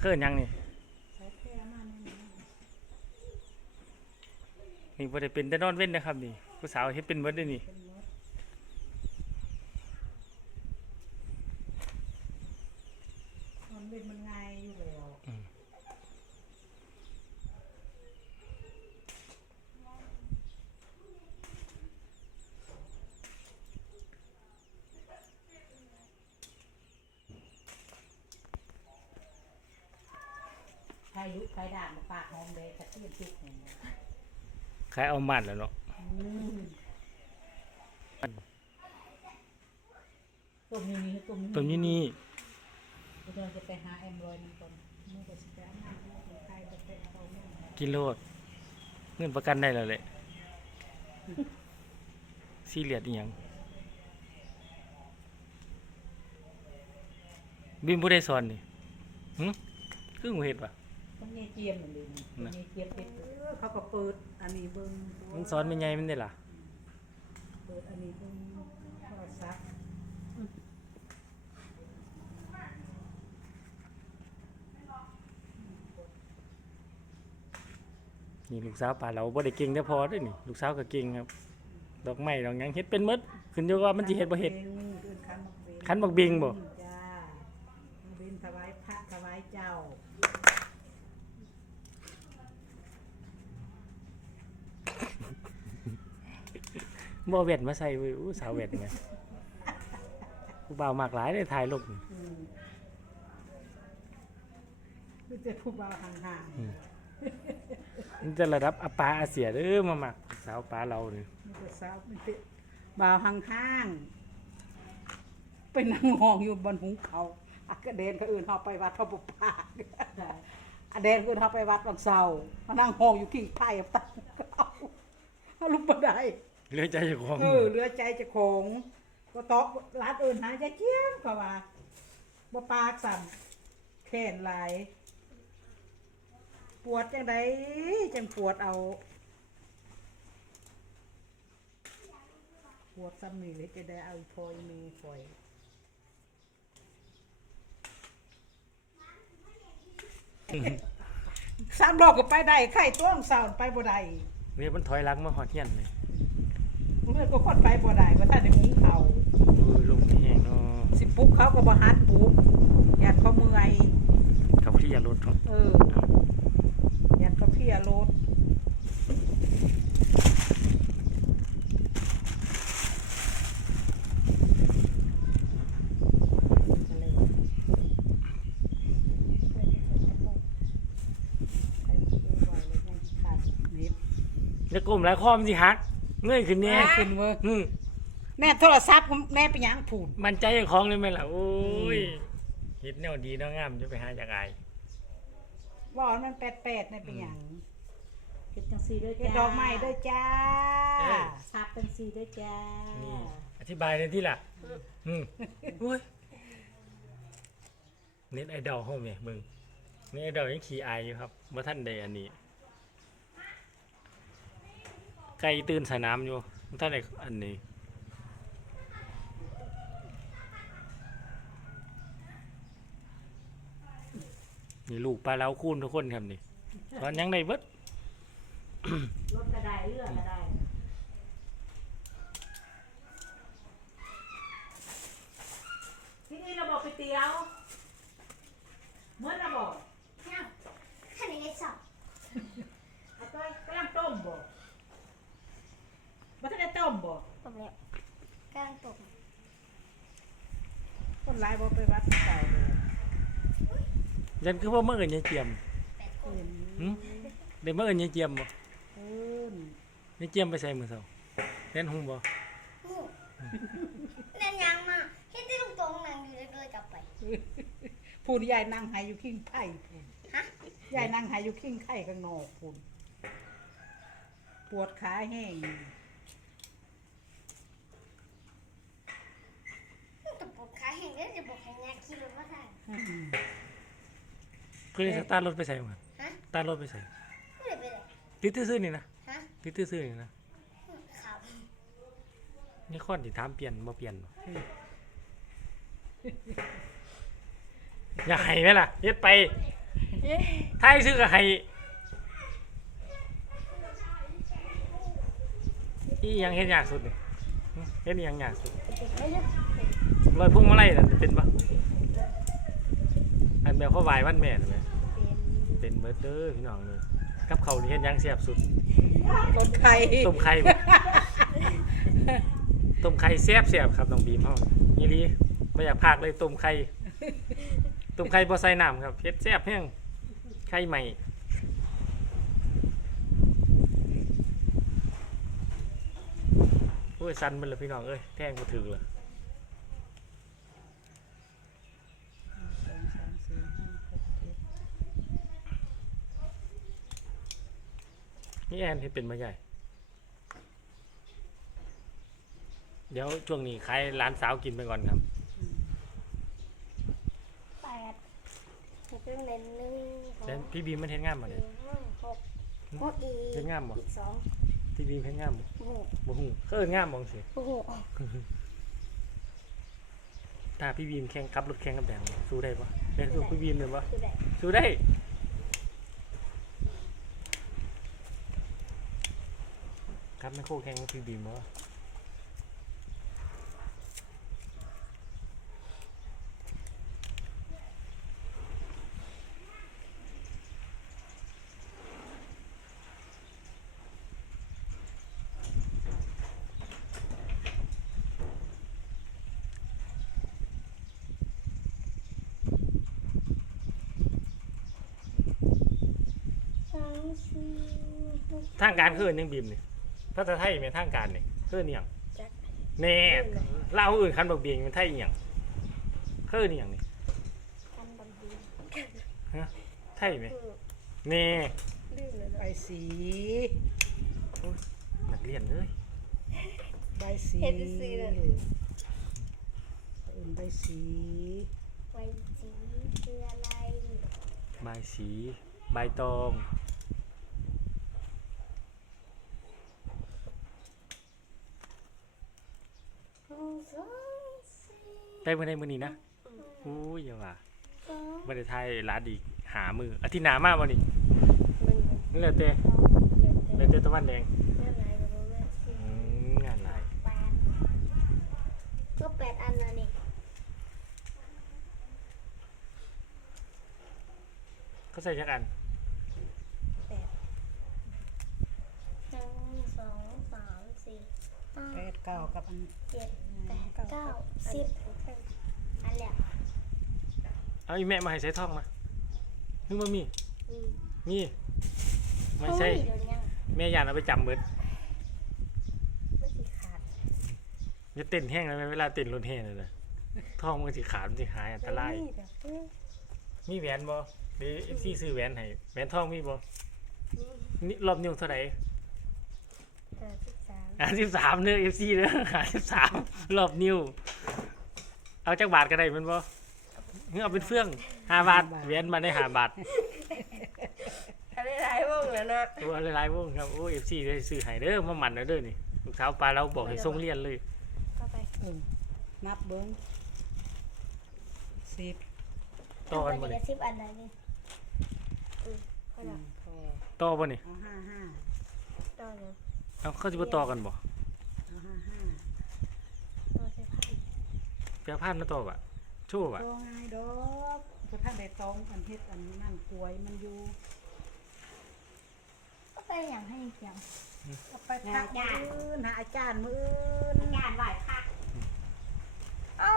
เขินหยังนี่ใช้แพร่มานี่นะนี่บ่ได้เป็นแต่นอนเว้นนะครับ นี่ผู้สาวเฮ็ดเป็นเบิดเด้อนี่เป็นมดมันเป็นมันง่ายอยู่แล้ว พายุไฟด่านมาปากหอมเดย์ตะเกียบจุกเนี่ยขายเอามัดแล้วเนาะอืมตัวนี้นี่ตัวนี้ตรงนี้นี่เราจะไปหาแอมรอยมันก่อนเมื่อไปสแกนมันใครจะไปเอาเนี่ยกินโลดเงินประกันได้แล้วแหละซีเรียสอีหยังบิมบ่ได้สอนนี่หึคือหูเฮ็ดวะ ต้องเงยเจียมเหมือนเดิมนะเงยเจียมเป็ดเออเขาก็เปิดอันนี้เบิ้งมันสอนเป็นไงมันได้ล่ะเปิดอันนี้เบิ้งโทรศัพท์นี่ลูกสาวป่าเราบ่ได้เก่งแต่พอเด้อนี่ลูกสาวก็เก่งครับ ดอกไม้ดอกหยังเฮ็ดเป็นหมดขึ้นอยู่ว่ามันสิเฮ็ดบ่เฮ็ดเดินคันบักเบงคันบักเบงบ่ จ้าบักเบงถวายพระถวายเจ้า บ่แว่นมาใส่เว้ยอู้สาวแว่นแม่ผู้บ่าวมากหลายได้ถ่ายรูปนี่อืมคือจะผู้บ่าวห่างมันจะระดับอาปาอาเสียเด้อมามักสาวปลาเรานี่ๆมีแต่สาวมีแต่บ่าวห่างๆไปนั่งห้องอยู่บนหุงเขาอักกระเดนเขาอื่นเขาไปวัดเขาบุปผาอักเดนเขาอื่นเขาไปวัดบางเสามานั่งห้องอยู่กิ่งไผ่ตั้งเขาเขาลุกบันได เหลือใจเจ้าของเออเรือใจจะโขงก็ตอกร้านอื่นหาใจเจียมก็ว่าบ่ปากสั่นแขนหลาย ปวดจังไดจังปวดเอา ปวดซ้ำนี่เลยจะได้เอาพอยมีฝอยสามดอกก็ไปได้ไข่ต้วงสาวไปบ่ได้เรียกมันถอยหลังมาหอดเฮียนเลย เมื่อก็คนไปบ่ได้ก็ท่านได้หุงเขาวโอ้ยลมนี่แห้งเนาะสิปลุ๊กเขาก็บ่หันปลุ๊กยันเขาเมื่อยเขาเพลียรถเนาะเออยันเขาเพลียรถนิดแล้วก้มแล้วคอมนสิหัก เงยขึ้นแน่ขึ้นเว้ยอืมแน่โทรศัพท์ผมแน่ไปหยังผูดมันใจเจ้าของเลยไหมล่ะโอ้ยเฮ็ดแนวดีแนวงามจะไปหาจากอายว่ามันแปดแปดๆแน่ไปหยังเฮ็ดจังซี่ด้วยเฮ็ดจ้าดอกไม้ด้วยจ้า ซับจังซี่ด้วยจ้านี่อธิบายเลยที่ล่ะ อืมโอ้ยเน็ตไอดอลเฮาแม่มึงเน็ตไอดอลยังขี้อายอยู่ครับบ่ทันได้อันนี้ ไก่ตื่นสนามอยู่ท่านได้อันนี้นี่ลูกปลาเล้าคูนทุกคนครับนี่ตอนยังได้เบิดรถกระไดเรือกระไดที่นี่เราบอกไปเตียวเมื่อราบอก Nào, cái này nghe sao? เอาต้อยกำลังต้มบ่บ่ทันได้ต้มบ่ Bọc lẹo Càng bọc คน หลายบ่ไปวัดเก่าเลยยันคือว่าเมื่อเอินยายเจียมเอิ้นหึเดี๋ยวเมื่อเอินยายเจียมบ่เอิ้นยายเจียมไปใส่มือเสาเล่นหุงบ่ Ngủ Nên nhàng mà Hết cái lúc tối nàng đi rơi cặp bảy พูนยายนั่งหายอยู่ขิงไผ่พูนฮะ ยายนั่งหายอยู่ขิงไข่ข้างนอกพูนปวดขาแห้ง hành nhạc khi luôn mất hàng อืมเพื่อสตาร์ทรถไปใส่มาฮะสตาร์ทรถไปใส่ Cái này bây giờ ติดซื่อๆนี่นะ Hả? ติดซื่อๆนี่นะ Khảo นี่ข้อนที่ถามเปลี่ยนบ่เปลี่ยนบ่อยากให้ไหมล่ะเฮ็ดไปไทยซื้อกับให้อีหยังเฮ็ดยากสุดนี่หึเฮ็ดอีหยังยากสุดลอยพุ่งมาไล่น่ะเป็นปะ อันแบบเขาไหวายวันแม่น่ะแม่เป็นเบิดเด้อพี่น้องเลยกับเขาวนี่เฮ็ดหยังแซ่บสุด ต้นไข่ต้มไข่บ่ ต้มไข่แซ่บแซ่บครับน้องบีมเฮาอีหลีบ่อยากพากเลยต้มไข่ต้มไข่บ่ใส่น้ำครับเฮ็ดแซ่บแฮงไข่ใหม่โอ้ยสั่นเบิดเลยพี่น้องเอ้ยแทงบ่ถึกเลย นี่แอนเฮ็ดเป็นมาใหญ่ เดี๋ยวช่วงนี้ขายร้านสาวกินไปก่อนครับ แปดหกเล่นหนึ่งสองแล้วพี่บีมมันเฮ็ดงามบ่เนี่ยสี่ห้าหกหกอีกเฮ็ดงามบ่ อีกสองพี่บีมเฮ็ดงามบ่โอ้โหบ่ฮู้เขาเอิ้นงามบ่จังซี่โอ้โหถ้าพี่บีมแข่งขับรถแข่งกับแดงสู้ได้บ่ได้สู้พี่บีมเลยบ่คือแบบสู้ได้ ครับไม่โคแข่งกับพี่บีมบ่ทางการคือเอิ้นหยังบีมนี่ ภาษาไทยแม่นทางการนี่คือเอิ้นอิหยังจักแน่ลาวอื่นคันบักเบียงมันไทยอีหยังคือเอิ้นอิหยังนี่กันบังดีไทยไหมแน่ลืมเลยใบเนาะสีนักเรียนเอ้ยใบสีเห็นสีเลยอื่นใบสีไว้จีคืออะไรใบายสีใบายตอง หนึ่งสองสี่ ได้มื่อใดมื้อนี้นะอู้ยอย่าว่าสองบ่ได้ทายร้านอีกหามืออาทิตย์หน้ามาบ่นี่หนึ่งนี่แหละเต้เดี๋ยวเดี๋ยวเต้ตะวันแดงเรื่องไหนกับแม่สี่อืมงานหลายแปดก็แปดอันแล้วนี่เขาใส่จักอันแปดหนึ่งสองสามสี่ห้าแปดเก้ากับอันเจ็ดแปดเก้าสิบ อันแหละเอาอีแม่มาให้ใส่ทองมานึกว่ามี อืมมีไม่ใช่โอ้ยเดี๋ยวยังแม่ยานเอาไปจำเบิดไม่สิขาดอย่าเต้นแห้งเลยเวลาเต้นรถแห่เลยนะทองมันสิขาดมันสิหายอันตราย นี่เดี๋ยวเพิ่งมีแหวนบ่เดี๋ยว FC ซื้อแหวนให้แหวนทองมีบ่นี่นี่รอบนิ้วเท่าไหร่ห้าสิบสาม หาสิบสามเนื้อเอฟซีเนื้อหาสิบสามรอบนิ้ว เอาจักบาทก็ได้แมันบ่เงเอาเป็นเฟื่องห้าบาทเวียนมาได้ห้าบาทอะไรหลายวงแล้วนะตัวหลายๆวงครับโอ้เอฟซีได้ซื้อให้เด้อมาหมันเอาเด้อนี่ลูกสาวปลาเราบอกให้ส่งเรียนเลยเข้าไปเออนับเบิ้งสิบต่อกันบ่เลนี่ยสิบอันไหนนี่อืมเอาอืละมพอต่อบ่นี่เอาห้าห้าต่อเลยเอาเขาสิบ่ต่อกันบ่ เอาห้าห้า ต่อสิบพัน แปลพันมาต่อบ่ะโชั่วบ่ะตัวง่ายดอกเพราะท่านได้ตองอันเฮ็ดอันนั่นกล้วยมันอยู่ก็ไปอย่างให้เสียงเอาไปพักมืออื่นหาอาจารย์มืออื่นงานไหวค่ะเอา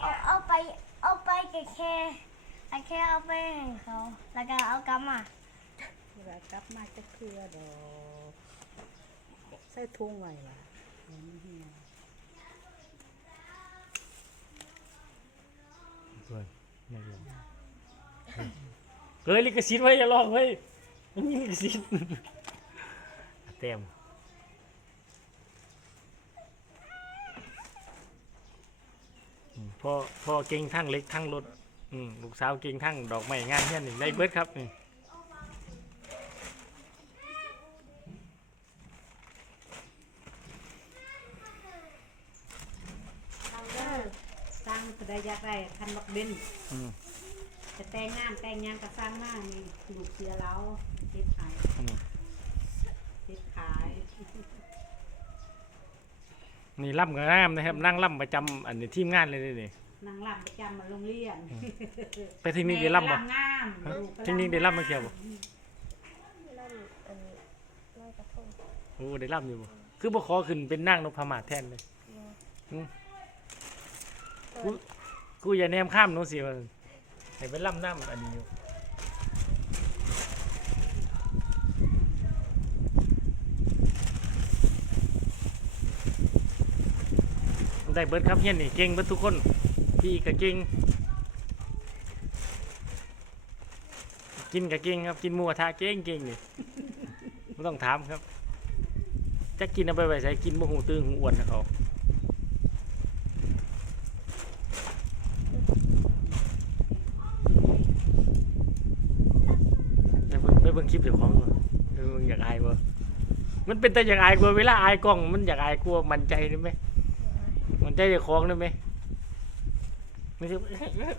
เอาเอาไปเอาไปกับแค่เอาแค่เอาไปให้เขา แล้วก็เอากลับมาเวลากลับมาจะเคลือดอก ใส่ทุ่งไว้ล่ะเดี๋ยวมันเหี่ยว เพิ่น ไม่รู้เฮ้ยลิขสิทธิ์ไว้อย่าลอกเว้ยมันมีลิขสิทธิ์เต็มพ่อพ่อเก่งทั้งเล็กทั้งรถลูกสาวเก่งทั้งดอกไม้งานเฮียนนี่ได้เบิดครับนี่ เอาเด้อสร้างก็ได้อยากได้คันบักเบนอืมจะแต่งงานแต่งงานกับสร้างหน้านี่ลูกเสียแล้วเจ็บขายอันนี้เจ็บขายนี่ล่ำกับงามนะครับนั่งล่ำประจำอันนี้ทีมงานเลยนี่ นางรำประจำมาโรงเรียนไปเทคนิคได้ล่ำบ่ แม่ก็งามฮะลูกก็เทคนิคได้รำมาเกี่ยวบ่เล่นอันนี้ลอยกระทงโอ้ได้ล่ำอยู่บ่คือบ่ขอขึ้นเป็นนางนพมาศแทนเลยอืมกู กูอย่าแนมข้ามโน้นสิว่าให้ไปล่ำน้ำอันนี้อยู่ได้เบิร์ดครับเฮียนนี่เก่งเบิร์ดทุกคน พี่ก็เก่งกินก็เก่งครับกินหมูกระทะเก่งเก่งนี่ไม่ต้องถามครับจะกินเอาไปไว้ใส่กินบ่หูตึงหูอ้วนนะเขา ไปเบิ่งไปเบิ่งคลิปเจ้าของ ก่อนไปเบิ่งอยากอายบ่มันเป็นแต่อยากอายกว่เวลาอายกล้อง มันอยากอายกลัวมันใจได้ไหมมันใจเจ้าของได้ไหมไม่ใช่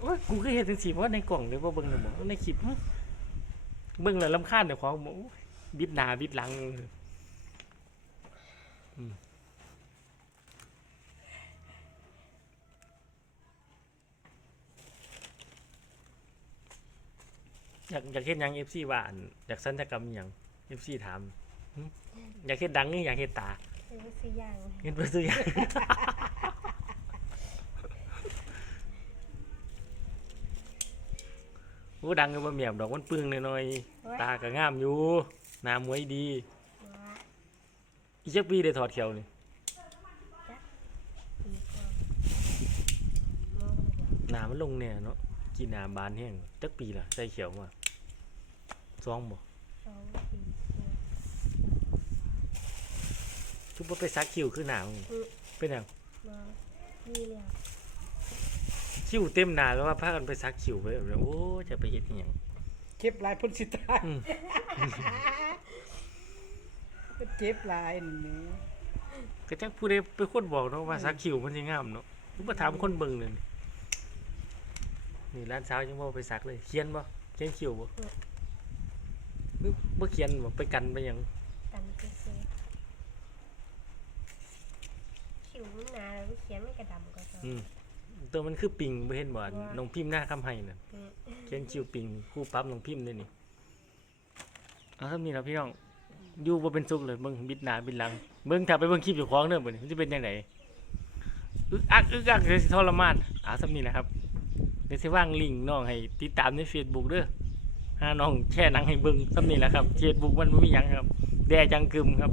ว่ากูก็เห็นถึงสิว่าในกล่องเลยว่าเบิ่งเลยบอกในคลิปเบิ่งแล้วลำคาญเจ้าของบอกบิดหน้าบิดหลังอยากอยากเห็นยังเอฟซีว่านอยากสัญญกรรมย่าง เอฟซีถามหึอยากเห็นดังนี่อยากเห็นตาซื้อซื้อย่างเห็นเพื่อซื้อหยัง โอ้ดังก็บ่เมียบดอกมันปึ้งหน่อยๆตาก็งามอยู่หน้ามวยดีอีกจักปีได้ถอดเขียวนี่ปีกว่าโมงหน้ามันลงแน่เนาะกินหน้าบานแห้งจักปีล่ะใส่เขียวมาสองบ่ สองปีกว่า ทุกบ่ไปซักคิ้วคือหน้ามึงเป็นหยังมามีแล้วคิ้วเต็มหน้าแล้วว่าพากันไปซักคิ้วไปแบบนี้โอ้จะไปเฮ็ดอิหยังเจ็บหลายพุ่นสิตายอืมก็เจ็บหลายนี่แหม่ก็จักผู้ใดเป็นคนบอกเนาะว่าซักคิ้วมันสิงามเนาะกูบ่ถามคนเบิ่งเลยนี่นี่ร้านสาวยังบ่ไปซักเลยเขียนบ่เขียนคิ้วบ่หรือบ่เขียนบ่ไปกันไปหยัง ตันไปซื้อขิวมันหนาแล้วเขียนไม่กระดำก็จะอืมตัวมันคือปิงบ่เห็นบ่อันน้องพิมพ์หน้าคำให้น่ะอืมเขียนคิ้วปิงคู่ปั๊บน้องพิมพ์ด้วยนี่เอาเท่านี้แล้วพี่น้องอยู่บ่เป็นสุขเลยเบิ่งบิดหน้าบิดหลังเบิ่งถ้าไปเบิ่งคลิปเจ้าของเด้อบัดนี้มันสิเป็นจังไดอึกอักอึกอักเดี๋ยวสิทรมานเอาเท่านี้นะครับเดี๋ยวสิวางลิงก์น้องให้ติดตามใน Facebook เด้อหาน้องแช่หนังให้เบิ่งเท่านี้แหละครับ Facebook มันบ่มีหยังครับ แดจังกึมครับ